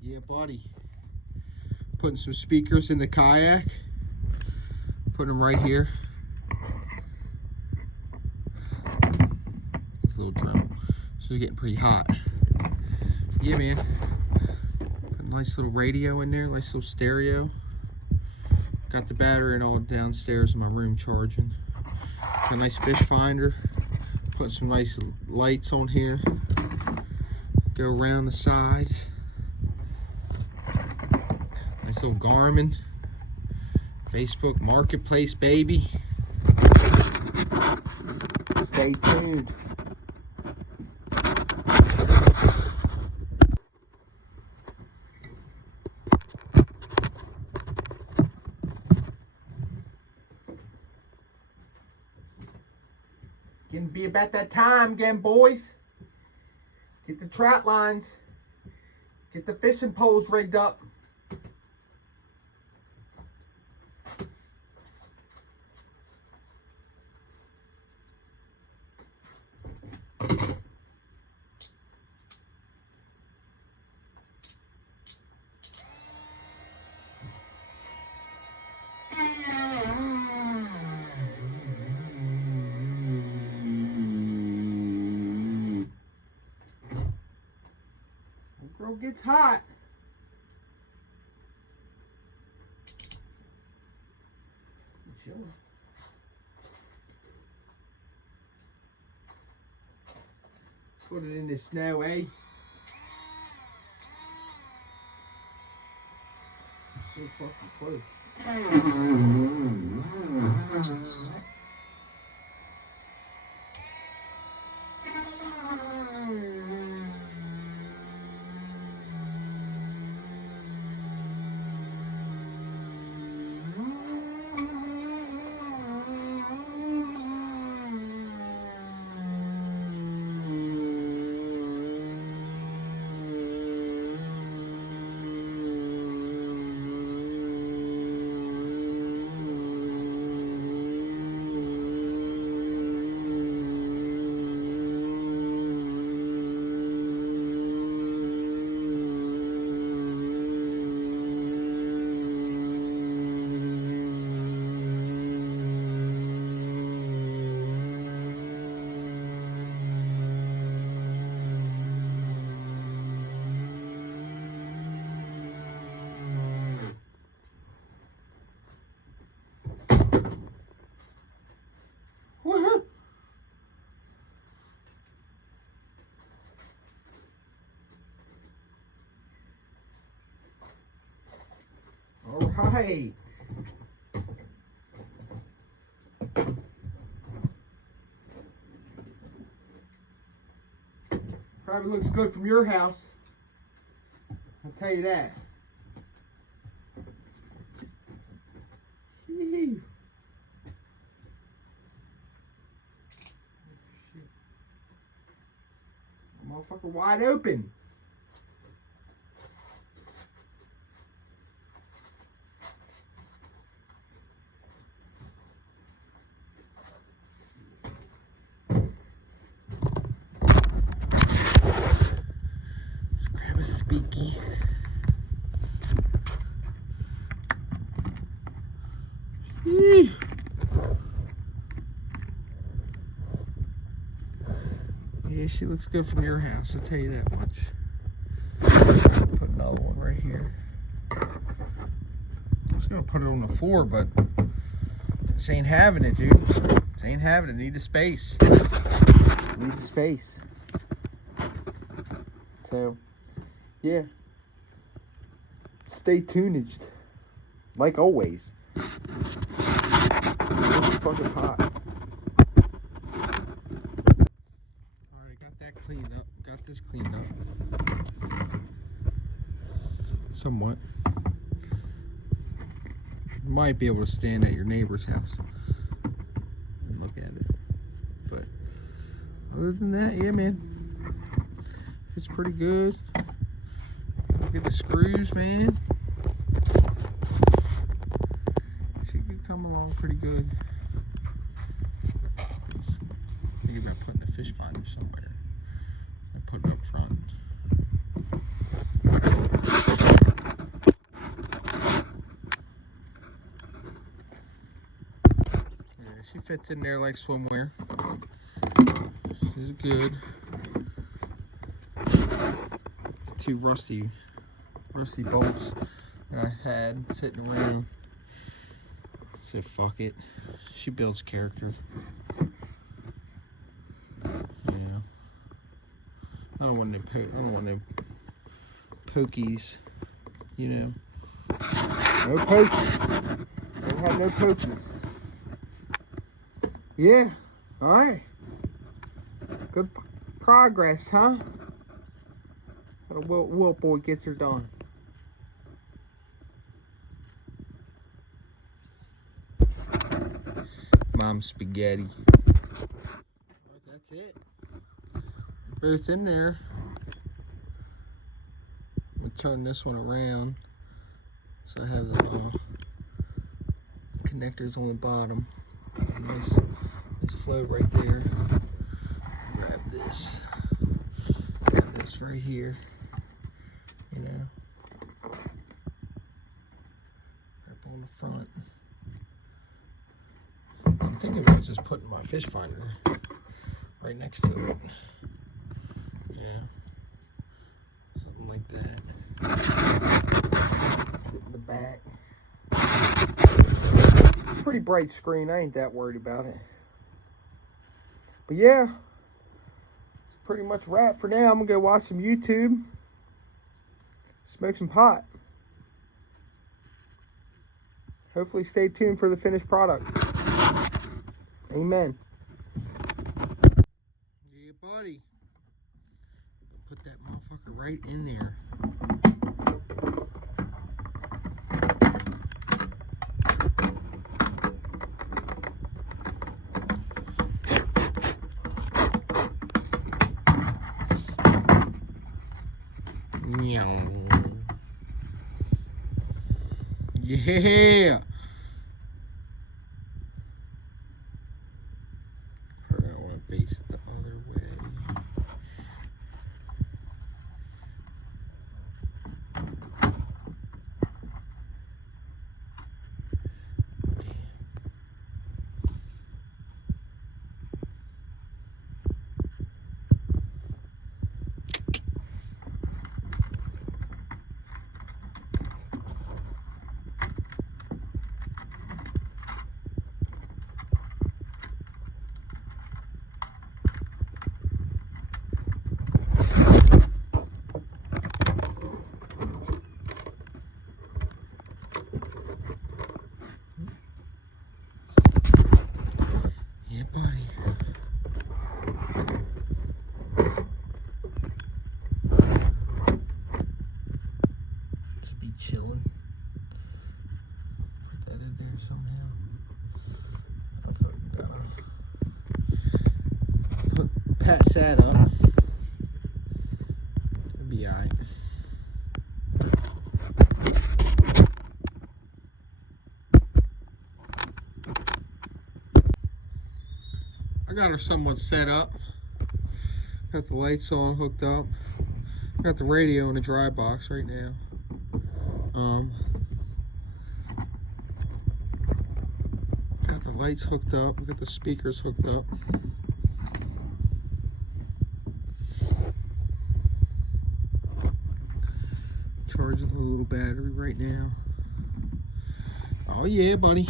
Yeah, buddy. Putting some speakers in the kayak. Putting them right here. This little drum. This is getting pretty hot. Yeah, man. Put a nice little radio in there, nice little stereo. Got the battery and all downstairs in my room charging. Got a nice fish finder. Putting some nice lights on here. Go around the sides. Nice little Garmin. Facebook Marketplace, baby. Stay tuned. Getting be about that time again, boys. Get the trout lines. Get the fishing poles rigged up. Girl gets hot. Chilling. Put it in the snow, eh? So fucking close. All right. Probably looks good from your house. I'll tell you that. Shit. Motherfucker wide open. Grab a speaky. Yeah, she looks good from your house, I'll tell you that much. Put another one right here. I was gonna put it on the floor, but this ain't having it, dude. This ain't having it. Need the space. Need the space. So, yeah. Stay tuned. Like always. It's fucking hot. Alright, I got that cleaned up. Got this cleaned up. Somewhat. You might be able to stand at your neighbor's house and look at it. But other than that, yeah, man. It's pretty good. Look at the screws, man. She could come along pretty good. Let's think about putting the fish finder somewhere. I put it up front. fits in there like swimwear. This is good. It's two rusty bolts that I had sitting around. So fuck it. She builds character. Yeah. I don't want no pokies. You know. No pokies. Don't have no pokies. Yeah. All right. Good progress, huh? Wildt boy gets her done. Mom spaghetti. That's it. Both in there. I'm gonna turn this one around so I have the connectors on the bottom. Nice flow right there. Grab this right here. You know, up on the front. I'm thinking about just putting my fish finder right next to it. Yeah, something like that. Sit in the back. Pretty bright screen. I ain't that worried about it. But yeah, it's pretty much a wrap for now. I'm gonna go watch some YouTube, smoke some pot. Hopefully stay tuned for the finished product. Amen. Yeah, buddy. Put that motherfucker right in there. Meow. Yeah. Probably don't want to face it the other way. Yeah, buddy. Just be chilling. Put that in there somehow. I thought we gotta put Pat's that up. It'll be alright. I got her somewhat set up. Got the lights on, hooked up. Got the radio in the dry box right now. Got the lights hooked up. Got the speakers hooked up. Charging the little battery right now. Oh yeah, buddy.